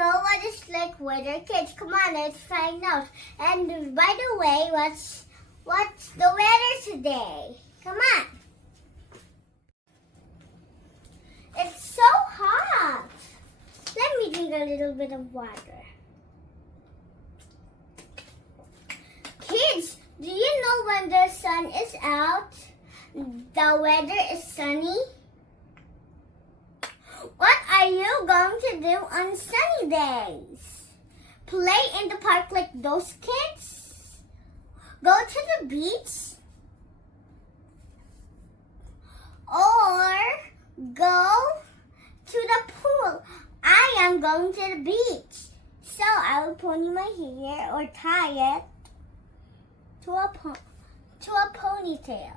know what it's like weather, kids? Come on, let's find out. And by the way, what's the weather today? Come on. It's so hot. Let me drink a little bit of water. Kids, do you know when the sun is out, the weather is sunny? What are you going to do on sunny days? Play in the park like those kids? Go to the beach? Or go to the pool? I am going to the beach. So I will pony my hair or tie it to a ponytail.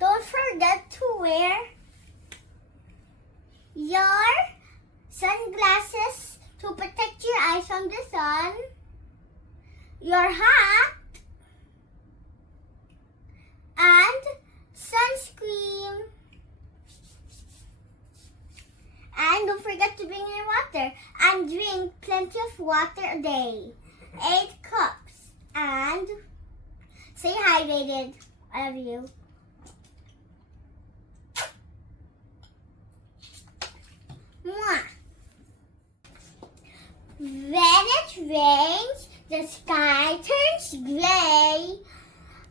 Don't forget to wear your sunglasses to protect your eyes from the sun, your hat, and sunscreen. And don't forget to bring your water and drink plenty of water a day. 8 cups. And stay hydrated. I love you. Mwah. When it rains, the sky turns gray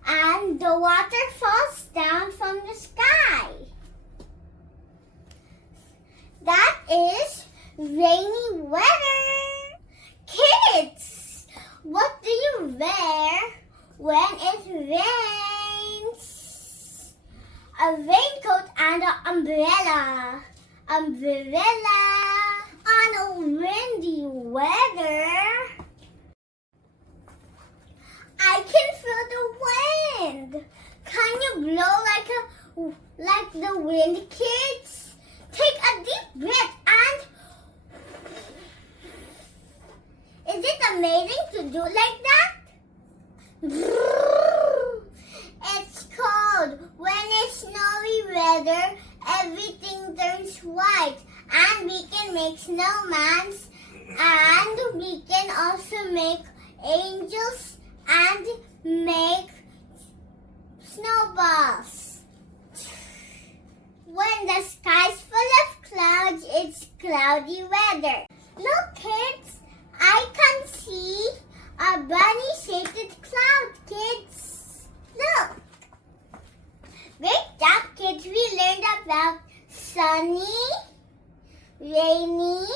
and the water falls down from the sky. That is rainy weather. Kids, what do you wear when it rains? A raincoat and an umbrella. Umbrella on a windy weather. I can feel the wind. Can you blow like the wind, kids? Take a deep breath and is it amazing to do like that? It's cold. When it's snowy weather, everything turns white and we can make snowmans and we can also make angels and make snowballs. When the sky's full of clouds, it's cloudy weather. Look, kids, I can see a bunny-shaped cloud, kids. Look. Great job, kids. We learned about sunny, rainy,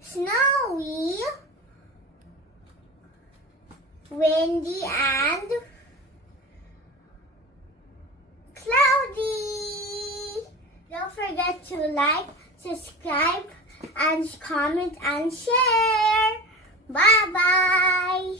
snowy, windy, and cloudy. Don't forget to like, subscribe, and comment and share. Bye-bye.